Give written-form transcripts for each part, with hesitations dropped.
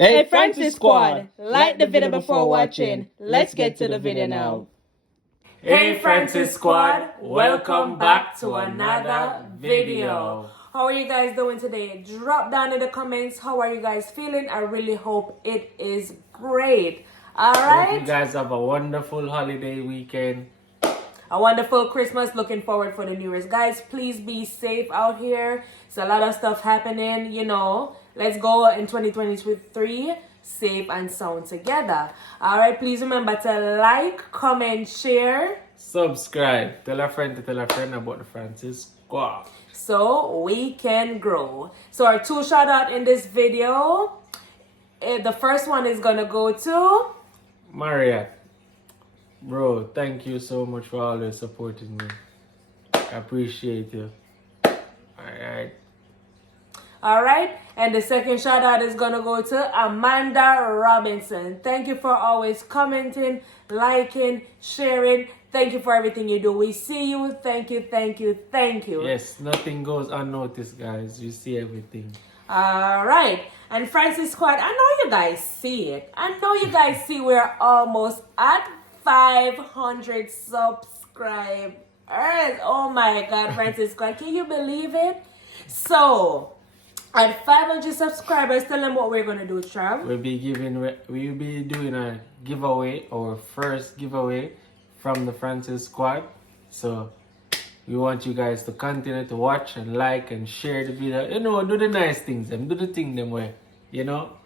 Hey Francis Squad, like the video before watching. Let's get to the video now. Hey Francis Squad, welcome back to another video. How are you guys doing today? Drop down in the comments. How are you guys feeling? I really hope it is great. Alright? Hope you guys have a wonderful holiday weekend. A wonderful Christmas. Looking forward for the New Year's. Guys, please be safe out here. It's a lot of stuff happening, you know. Let's go in 2023 safe and sound together. Alright, please remember to like, comment, share. Subscribe. Tell a friend to tell a friend about the Francis Squad. So we can grow. So our two shout out in this video. The first one is gonna go to Maria. Bro, thank you so much for always supporting me. I appreciate you. Alright, and the second shout out is gonna go to Amanda Robinson. Thank you for always commenting, liking, sharing. Thank you for everything you do. We see you. Thank you, thank you, thank you. Yes, nothing goes unnoticed, guys. You see everything. Alright, and Francis Squad, I know you guys see it. I know you guys see we're almost at 500 subscribers. Oh my God, Francis Squad, can you believe it? So, at 500 subscribers, tell them what we're gonna do, Trav. We'll be doing a giveaway, our first giveaway from the Francis Squad. So we want you guys to continue to watch and like and share the video. You know, do the nice things, do the thing them way, you know.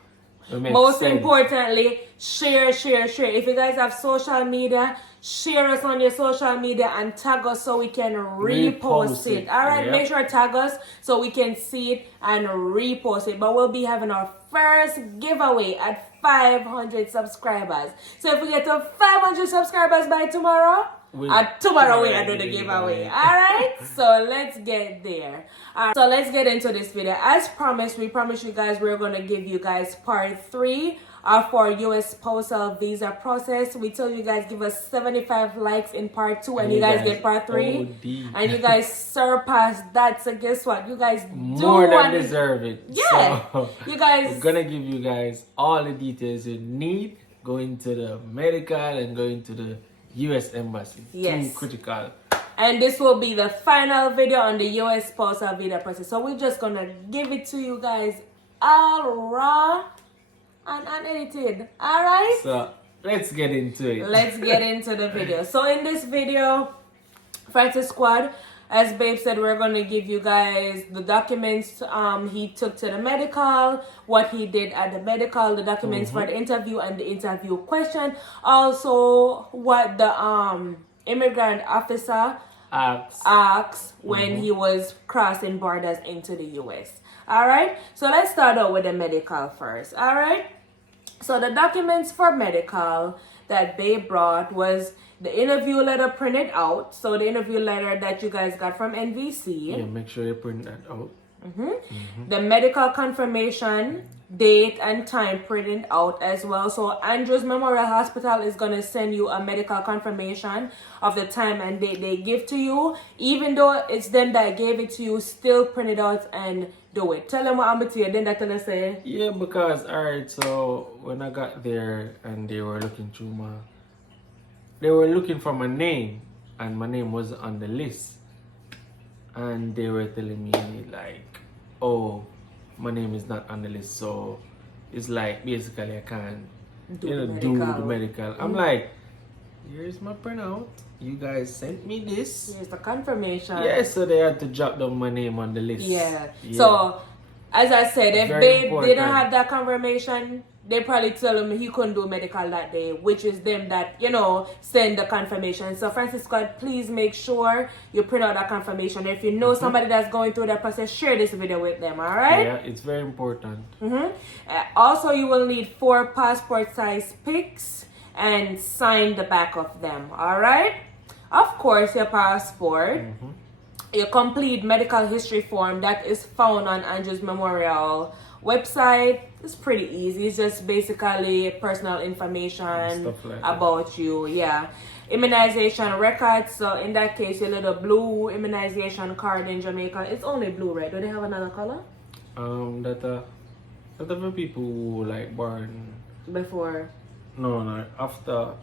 Most importantly, share. If you guys have social media, share us on your social media and tag us so we can repost it. Alright, Make sure to tag us so we can see it and repost it. But we'll be having our first giveaway at 500 subscribers. So if we get to 500 subscribers by tomorrow, tomorrow we are doing the giveaway. Alright, so let's get there. So let's get into this video. As promised, we promised you guys we're going to give you guys part 3 of our US spousal visa process. We told you guys give us 75 likes in part 2 and you guys get part 3. And you guys surpassed that. So guess what? You guys more than deserve it. Yeah. So you guys, we're going to give you guys all the details you need going to the medical and going to the US Embassy. Yes. Too critical. And this will be the final video on the US spousal visa process. So we're just gonna give it to you guys all raw and unedited. Alright? So let's get into it. Let's get into the video. So in this video, Francis Squad, as Babe said, we're going to give you guys the documents he took to the medical, what he did at the medical, the documents for the interview and the interview question. Also, what the immigrant officer asked when he was crossing borders into the US. Alright, so let's start out with the medical first. Alright, so the documents for medical that they brought was the interview letter printed out. So the interview letter that you guys got from NVC. Yeah, make sure you print that out. The medical confirmation, date and time printed out as well. So Andrews Memorial Hospital is going to send you a medical confirmation of the time and date they give to you. Even though it's them that gave it to you, still print it out and do it. Tell them what happened to you. Then that tell us say. Yeah, because alright, so when I got there and they were looking through they were looking for my name and my name wasn't on the list. And they were telling me like, oh, my name is not on the list, so it's like basically I can't do the medical. I'm like, here's my printout. You guys sent me this. Here's the confirmation. Yeah, so they had to jot down my name on the list. Yeah. So as I said, if they didn't have that confirmation, they probably tell him he couldn't do medical that day, which is them that, you know, send the confirmation. So Francis Scott, please make sure you print out that confirmation. If you know somebody that's going through that process, share this video with them, all right? Yeah, it's very important. Also, you will need 4 passport size pics and sign the back of them, all right? Of course, your passport, your complete medical history form that is found on Andrews Memorial website. It's pretty easy. It's just basically personal information like about you. Yeah. Immunization records. So in that case, your little blue immunization card in Jamaica. It's only blue, right? Do they have another color? But the people who like born before? no, after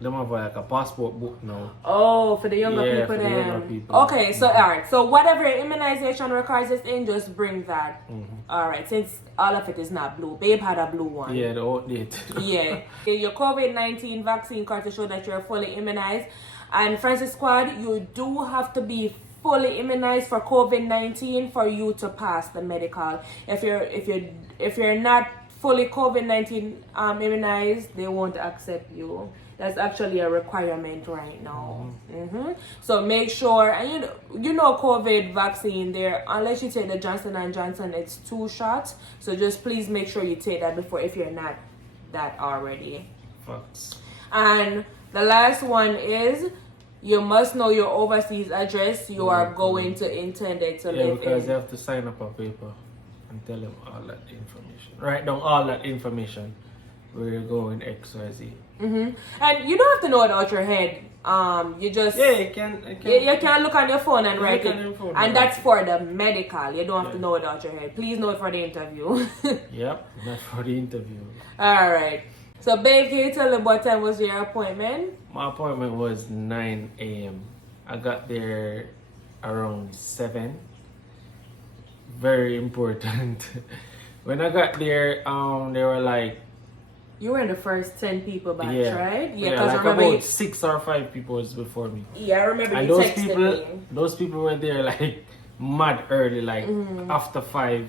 them have like a passport book now. Oh, for the younger Yeah, people for the then. younger people. Okay, so alright. So whatever immunization requires us in, just bring that. Alright, since all of it is not blue. Babe had a blue one. Yeah, the outdate. Yeah. Your COVID-19 vaccine card to show that you're fully immunized. And Francis Squad, you do have to be fully immunized for COVID-19 for you to pass the medical. If you're not fully COVID-19 immunized, they won't accept you. That's actually a requirement right now. So make sure, and you know COVID vaccine there, unless you take the Johnson & Johnson, it's 2 shots. So just please make sure you take that before, if you're not that already. Facts. And the last one is, you must know your overseas address you are going to intended to live in. Because you have to sign up a paper and tell them all that information. Write down all that information where you're going, XYZ. And you don't have to know it out your head. You just you can look on your phone and write it. And that's for the medical. You don't have to know it out your head. Please know it for the interview. Yep, not for the interview. Alright. So babe, can you tell them what time was your appointment? My appointment was 9 a.m. I got there around 7. Very important. When I got there, they were like, you were in the first 10 people batch, right? Yeah, because like about 6 or 5 people was before me. Yeah, I remember and you those texted people, me. Those people were there like mad early, like after 5.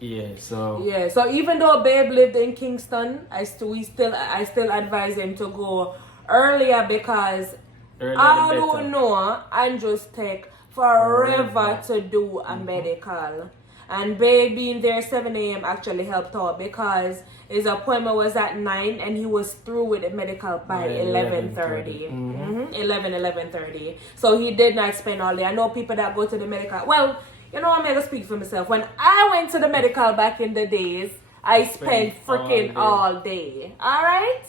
Yeah, so even though babe lived in Kingston, I still advise him to go earlier because I don't know, and just take forever to do a medical. And babe being there 7 a.m. actually helped out because his appointment was at 9 and he was through with the medical by 11:30. 11:30. So he did not spend all day. I know people that go to the medical. Well, you know, I'm going to speak for myself. When I went to the medical back in the days, I spent freaking all day. Alright?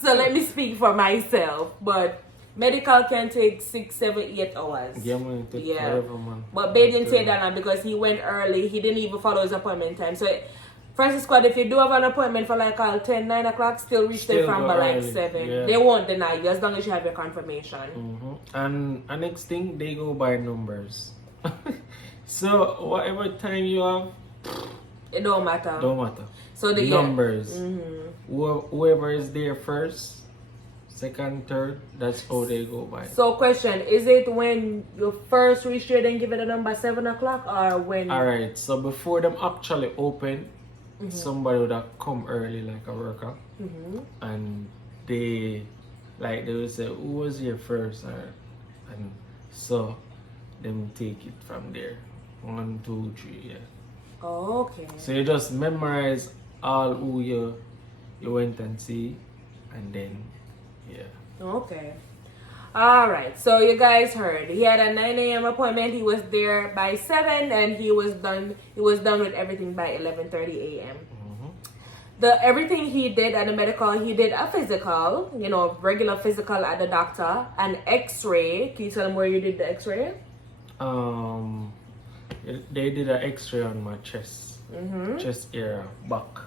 So let me speak for myself. But medical can take 6, 7, 8 hours. Yeah, man, take forever, man. But babe didn't take that long because he went early. He didn't even follow his appointment time. So Francis Squad, if you do have an appointment for like 10, 9 o'clock, still reach there from by like 7. Yeah. They won't deny you as long as you have your confirmation. And next thing, they go by numbers. So whatever time you have, it don't matter. So the numbers. Whoever is there first, second, third, that's how they go by. So question, is it when you first reach there then give it a number 7 o'clock or when? Alright, so before them actually open, somebody would have come early like a worker. And they will say, who was here first? And so them take it from there. 1, 2, 3, yeah. Oh, okay. So you just memorize all who you went and see, and then Okay. Alright, so you guys heard. He had a 9 a.m. appointment. He was there by 7 and he was done with everything by 11:30 a.m. Everything he did at the medical, he did a physical, regular physical at the doctor, an x-ray. Can you tell them where you did the x-ray? They did an x-ray on my chest. Chest area, back.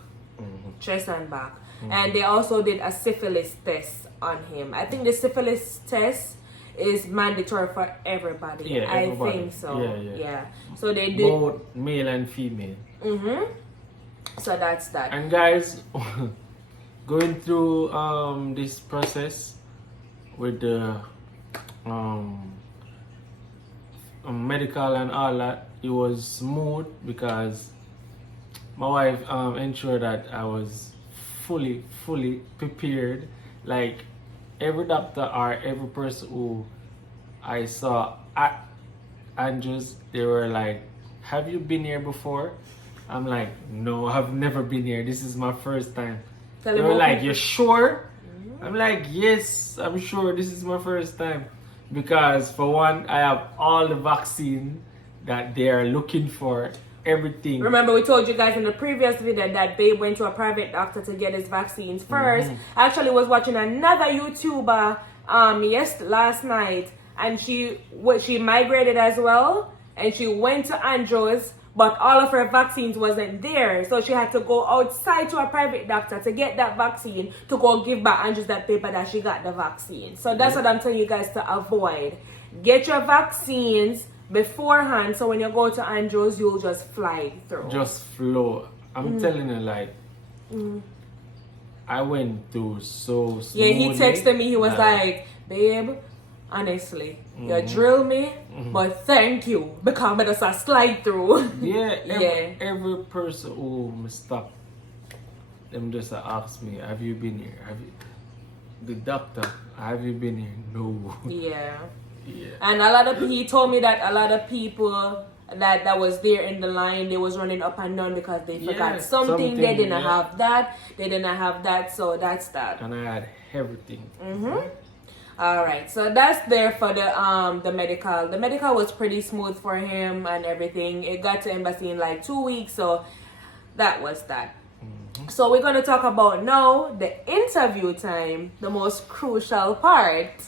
Chest and back. And they also did a syphilis test on him. I think the syphilis test is mandatory for everybody. Yeah, everybody. I think so. Yeah. So they did both male and female. So that's that. And guys, going through this process with the medical and all that, it was smooth because my wife ensured that I was fully prepared. Like every doctor or every person who I saw at Andrews, they were like, have you been here before? I'm like, no, I've never been here. This is my first time. They were like, you're sure? I'm like, yes, I'm sure. This is my first time. Because for one, I have all the vaccine that they are looking for, everything. Remember, we told you guys in the previous video that babe went to a private doctor to get his vaccines first. I actually was watching another YouTuber last night, and she migrated as well, and she went to Andrews but all of her vaccines wasn't there. So she had to go outside to a private doctor to get that vaccine to go give back Andrews that paper that she got the vaccine. So that's what I'm telling you guys to avoid. Get your vaccines beforehand, so when you go to Andrews, you'll just fly through. Just flow. I'm telling you, like, I went through so smoothly. Yeah, he texted me. He was like, babe, honestly, you drill me, but thank you, because I just slide through. Every person who stop, them just ask me, have you been here? The doctor, have you been here? No. Yeah. And he told me that a lot of people that was there in the line, they was running up and down because they forgot something. They didn't have that. They didn't have that. So that's that. And I had everything. All right. So that's there for the medical. The medical was pretty smooth for him and everything. It got to embassy in like 2 weeks. So that was that. So we're going to talk about now the interview time, the most crucial part.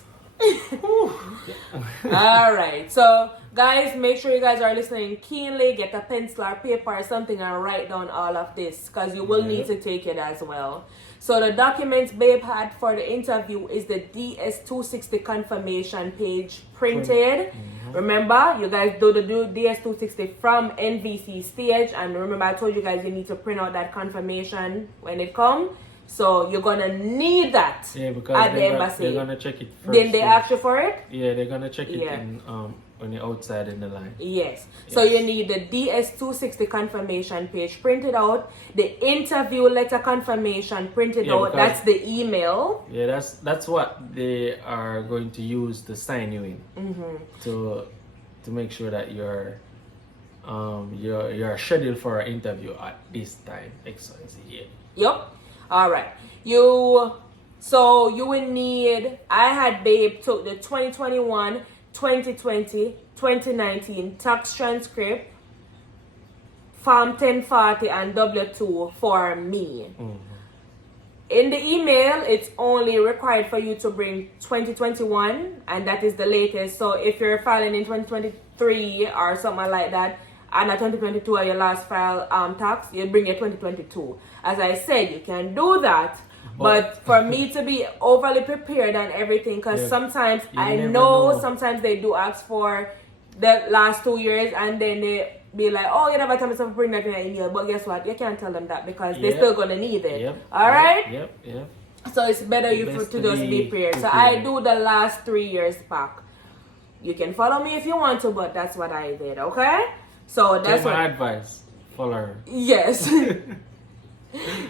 All right, so guys, make sure you guys are listening keenly. Get a pencil or paper or something and write down all of this, because you will need to take it as well. So the documents Babe had for the interview is the DS260 confirmation page printed. Remember, you guys do the DS260 from NVC stage, and remember I told you guys you need to print out that confirmation when it comes. So you're gonna need that at the embassy. They're gonna check it first. Then they ask you for it? Yeah, they're gonna check it in when you're outside in the line. Yes. So you need the DS260 confirmation page printed out, the interview letter confirmation printed out. That's the email. Yeah, that's what they are going to use to sign you in. To make sure that you're scheduled for an interview at this time. XYZ. Yep. All right. You will need, I had Babe took the 2021, 2020, 2019 tax transcript, Form 1040 and W2 for me. In the email, it's only required for you to bring 2021, and that is the latest. So if you're filing in 2023 or something like that, and a 2022 are your last file tax, you bring your 2022. As I said, you can do that, but for me to be overly prepared and everything, because sometimes I know sometimes they do ask for the last 2 years, and then they be like, oh, you never tell me to bring that in your email. But guess what? You can't tell them that, because they're still gonna need it. All right. So it's better to just be prepared. So I do the last 3 years back. You can follow me if you want to, but that's what I did. Okay. So that's my advice. Follow her. Yes.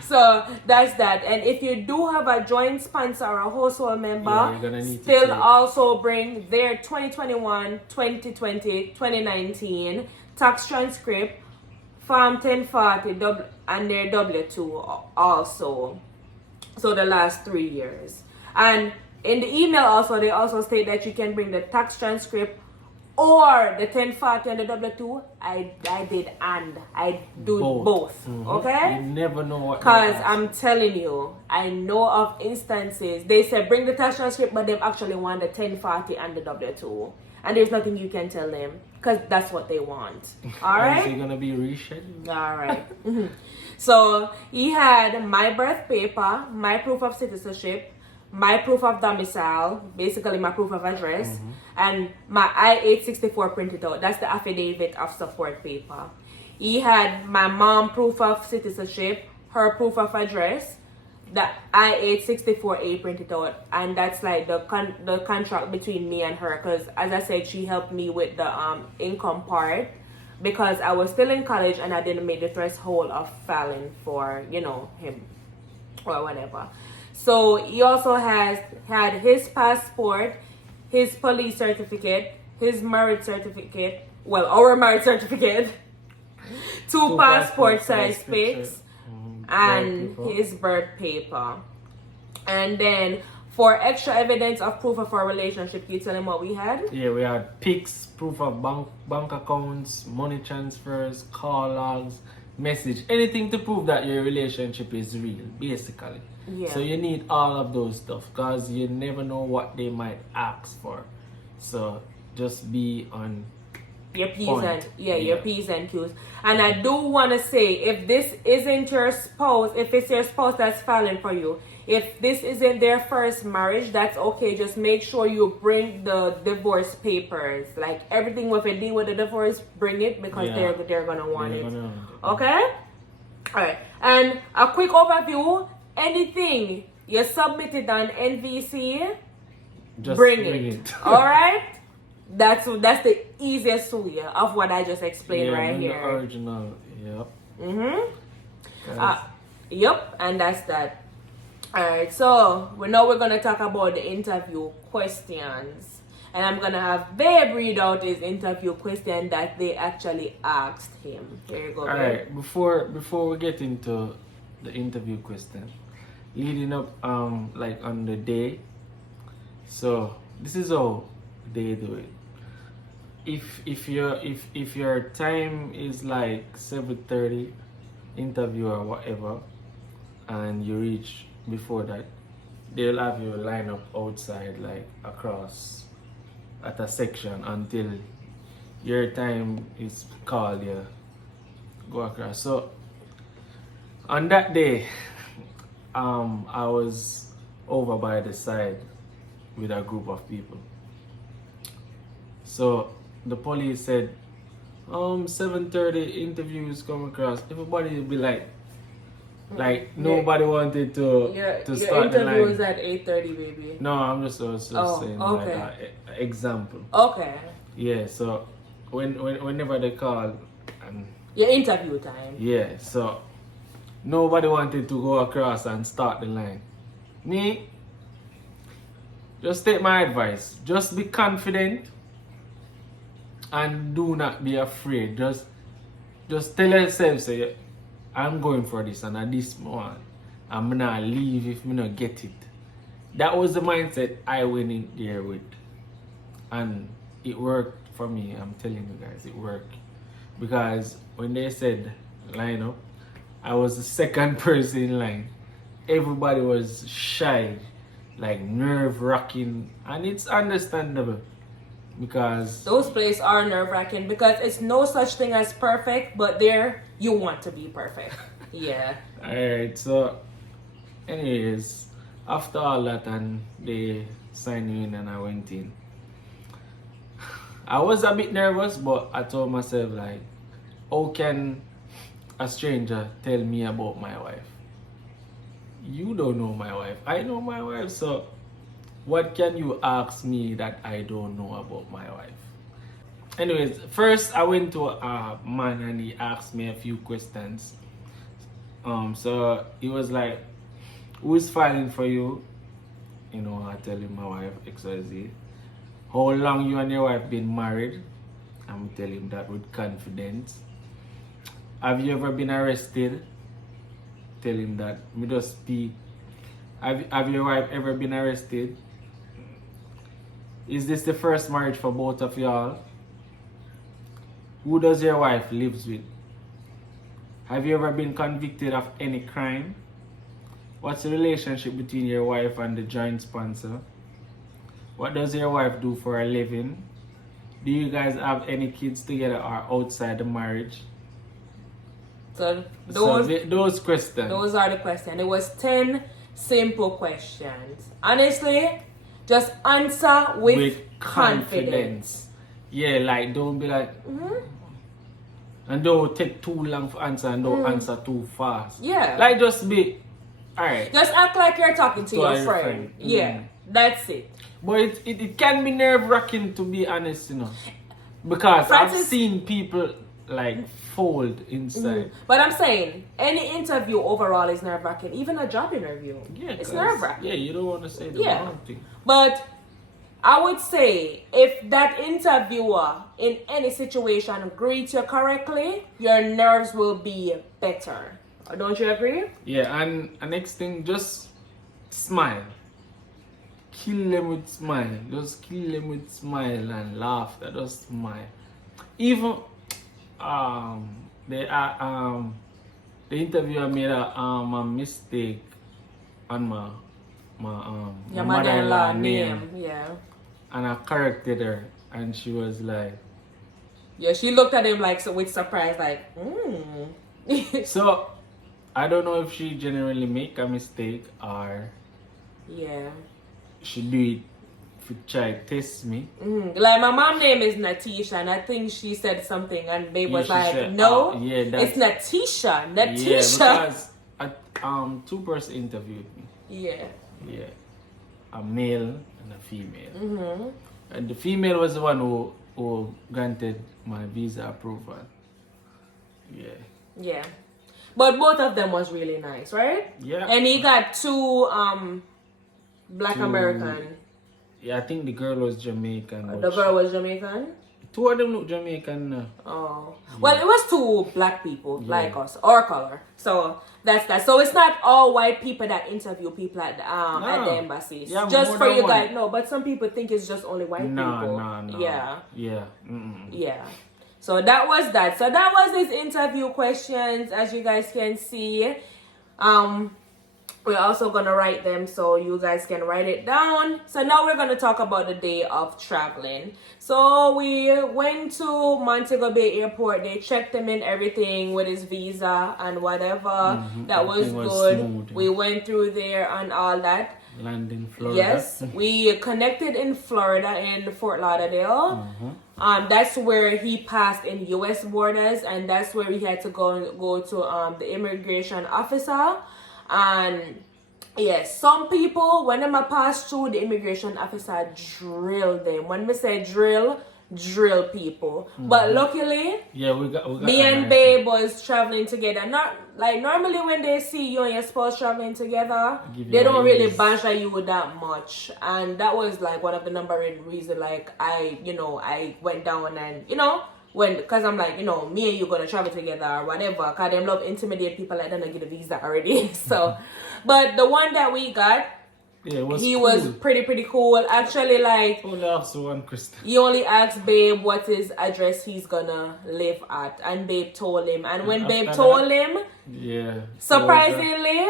So that's that. And if you do have a joint sponsor or a household member, you're gonna need still also bring their 2021, 2020, 2019 tax transcript, Form 1040, and their W2 also. So the last 3 years. And in the email also, they also state that you can bring the tax transcript or the 1040 and the W2. I do both. Okay? You never know what. Because I'm telling you, I know of instances they say bring the tax transcript, but they actually want the 1040 and the W2, and there's nothing you can tell them, because that's what they want. All right? Is it gonna be rescheduled? All right. So he had my birth paper, my proof of citizenship, my proof of domicile, basically my proof of address, and my I-864 printed out. That's the affidavit of support paper. He had my mom proof of citizenship, her proof of address, the I-864A printed out, and that's like the contract between me and her, because as I said, she helped me with the income part, because I was still in college and I didn't make the threshold of filing for, him or whatever. So he also had his passport, his police certificate, his marriage certificate, well, our marriage certificate, two passport size pics, and his birth paper. And then for extra evidence of proof of our relationship, you tell him what we had? Yeah, we had pics, proof of bank accounts, money transfers, call logs, message, anything to prove that your relationship is real, basically. So you need all of those stuff, because you never know what they might ask for. So just be on your P's point. and your P's and Q's. And I do want to say, if this isn't your spouse, if it's your spouse that's filing for you, if this isn't their first marriage, that's okay. Just make sure you bring the divorce papers, like everything with a deal with the divorce. Bring it because they're gonna want it. Okay. All right. And a quick overview. Anything you submitted on NVC, Just bring it. All right. That's the easiest way of what I just explained right here. The original, Yep, and that's that. Alright, so we're gonna talk about the interview questions. And I'm gonna have Babe read out his interview question that they actually asked him. Here you go, Babe. Alright, before we get into the interview question, leading up like on the day. So this is how they do it. If your time is like 7:30 interview or whatever, and you reach before that, they'll have you line up outside, like across at a section until your time is called. You go across. So on that day, I was over by the side with a group of people. So the police said, 7:30 interviews come across. Everybody will be like nobody wanted to start the line. Your interview was at 8:30, baby. No, I'm just saying like an example. Okay. Yeah, so whenever they call and your interview time. Yeah, so nobody wanted to go across and start the line. Me, just take my advice. Just be confident. And do not be afraid. Just tell yourself, say, I'm going for this and at this moment, I'm gonna leave if I not get it. That was the mindset I went in there with. And it worked for me. I'm telling you guys, it worked. Because when they said line up, I was the second person in line. Everybody was shy, like nerve-wracking, and it's understandable. Because those places are nerve-wracking because it's no such thing as perfect, but there you want to be perfect. Yeah. Alright, so anyways, after all that and they signed me in and I went in, I was a bit nervous, but I told myself, like, how can a stranger tell me about my wife? You don't know my wife. I know my wife, so what can you ask me that I don't know about my wife? Anyways, first I went to a man and he asked me a few questions. So he was like, who's filing for you? You know, I tell him my wife, XYZ. How long you and your wife been married? I'm telling him that with confidence. Have you ever been arrested? Tell him that. Me just speak. Have your wife ever been arrested? Is this the first marriage for both of y'all? Who does your wife lives with? Have you ever been convicted of any crime? What's the relationship between your wife and the joint sponsor? What does your wife do for a living? Do you guys have any kids together or outside the marriage? So those questions. Those are the questions. It was 10 simple questions. Honestly, just answer with confidence. Yeah, like don't be like, and don't take too long for answer and don't answer too fast. Yeah. Like just be, alright. Just act like you're talking to your friend. Yeah, that's it. But it can be nerve-wracking, to be honest, you know. Because I've seen people like fold inside. But I'm saying any interview overall is nerve-wracking. Even a job interview, it's nerve-wracking. Yeah, you don't want to say the wrong thing. But I would say if that interviewer in any situation greets you correctly, your nerves will be better. Don't you agree? Yeah, and next thing, just smile. Kill them with smile. Just kill them with smile and laughter. Just smile. Even the interviewer made a mistake on my mother-in-law name. Yeah. And I corrected her, and she was like, Yeah, she looked at him like so with surprise, like, So I don't know if she generally make a mistake or yeah. she do it to try test me. Like my mom name is Natisha, and I think she said something, and babe was she like, said, "No, yeah, it's Natisha, Natisha." Yeah, because two person interviewed me. Yeah. Yeah, a male and a female. And the female was the one who granted my visa approval. Yeah. Yeah. But both of them was really nice, right? Yeah. And he got two black American. Yeah, I think the girl was Jamaican. The girl was Jamaican? Two of them look Jamaican now. Oh. Yeah. Well, it was two black people like us, our color. So that's that. So it's not all white people that interview people at the embassies. Yeah, just for you guys. No, but some people think it's just only white people. No. Yeah. Yeah. Yeah. So that was that. So that was his interview questions, as you guys can see. We're also gonna write them so you guys can write it down. So now we're gonna talk about the day of traveling. So we went to Montego Bay Airport. They checked him in everything with his visa and whatever. That was good. Smooth. We went through there and all that. Land in Florida. Yes, we connected in Florida in Fort Lauderdale. That's where he passed in U.S. borders, and that's where he had to go to the immigration officer. And yes, some people, when them pass through, the immigration officer drill them. When we say drill people. But luckily, yeah, we got me and babe was traveling together. Not like normally when they see you and your spouse traveling together, they don't really banter you that much. And that was like one of the number one reason. Like I went down and because I'm like, me and you gonna travel together or whatever. Cause them love intimidate people like that and get a visa already. So, but the one that we got. Yeah, he was pretty cool. Actually, like only asked one question. He only asked babe what his address he's gonna live at, and babe told him. And when babe told him, surprisingly,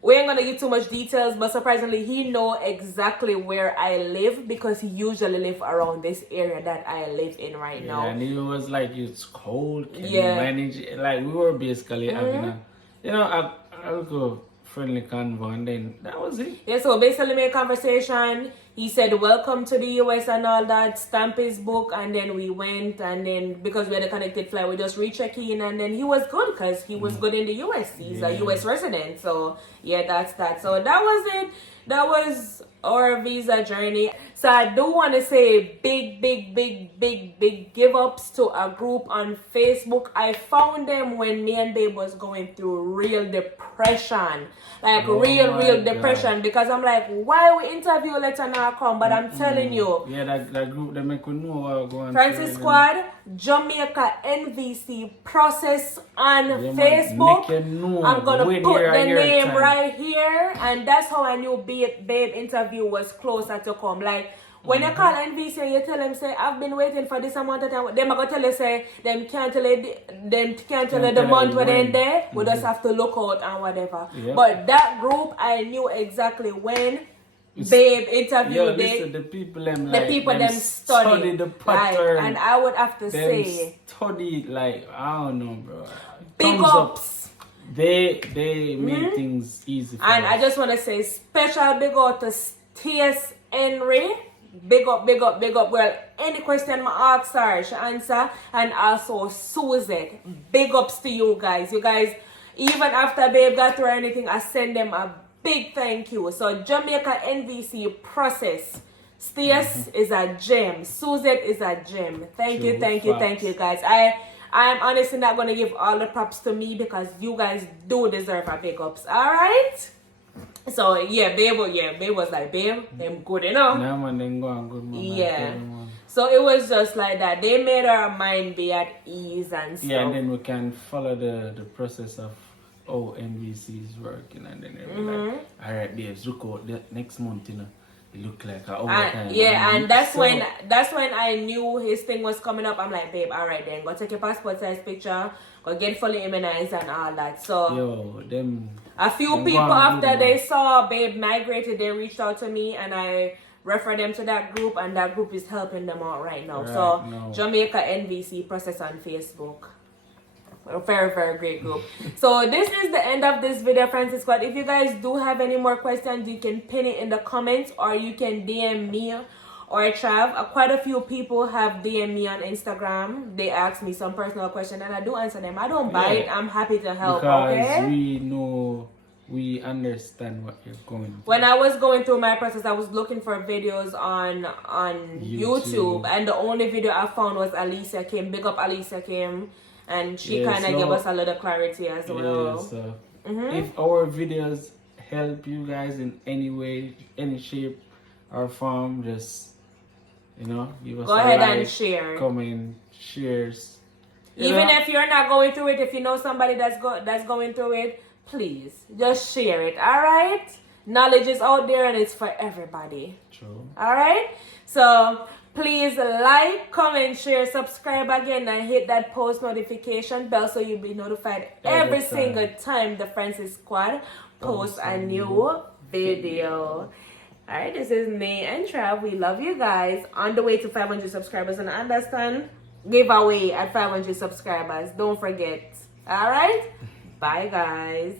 we ain't gonna give too much details, but surprisingly, he know exactly where I live because he usually live around this area that I live in right now. And he was like, "It's cold. Can you manage it?" Like we were basically having I'll go. Friendly convo, and then that was it. Yeah, so basically made conversation. He said welcome to the US and all that, stamp his book, and then we went, and then because we had a connected flight, we just recheck in, and then he was good because he was good in the US. He's a US resident. So yeah, that's that. So that was it. That was our visa journey. So I do want to say big give ups to a group on Facebook. I found them when me and babe was going through real depression. Like real depression, because I'm like, why we interview letter now come? But I'm telling you. Yeah, that group they make you know what going Francis Squad, Jamaica NVC process on Facebook. I'm gonna put the name right here, and that's how I knew babe interview was closer to come. Like when you call NVC and you tell them say I've been waiting for this amount of time, them are gonna tell you say them can't tell you the month when they're there. We just have to look out and whatever. Yep. But that group I knew exactly when babe interviewed the people them study the pattern. Like, and I would have to say study like I don't know, bro. Big ups. They make things easy for and us. I just want to say special big up to T.S. Henry. Big up. Well, any question I ask her, she answer. And also Suzette. Big ups to you guys. You guys, even after babe got through anything, I send them a big thank you. So Jamaica NVC process. Stias is a gem. Suzette is a gem. Thank you guys. I'm honestly not gonna give all the props to me because you guys do deserve a big ups. Alright? So babe was like, babe, them good enough. Yeah, man, them go good, man. Yeah. So it was just like that. They made our mind be at ease and stuff. Yeah, and then we can follow the process of how NVC is working, and then they're like, alright, babes, look out the next month, it look like a overtime. And that's when I knew his thing was coming up. I'm like, babe, alright then, go take your passport size picture, go get fully immunized and all that. So a few people after they saw babe migrated, they reached out to me, and I refer them to that group, and that group is helping them out right now. Right So now. Jamaica NVC process on Facebook. A very, very great group. So this is the end of this video, Francis Squad. If you guys do have any more questions, you can pin it in the comments, or you can DM me or Trav. Quite a few people have DM me on Instagram. They ask me some personal question, and I do answer them. I don't bite. I'm happy to help. Because Okay. we understand what you're going through. When I was going through my process, I was looking for videos on YouTube, and the only video I found was Alicia Kim. Big up Alicia Kim, and she kind of gave us a little clarity as well. So if our videos help you guys in any way, any shape or form, just give us Go a ahead like, and share. comment, shares. Even if you're not going through it, if you know somebody that's going through it, please just share it. All right, knowledge is out there and it's for everybody. True. All right, so please like, comment, share, subscribe again, and hit that post notification bell so you'll be notified every single time the Francis Squad posts a new video. All right, this is Nay and Trav. We love you guys. On the way to 500 subscribers, and understand, giveaway at 500 subscribers. Don't forget. All right, bye guys.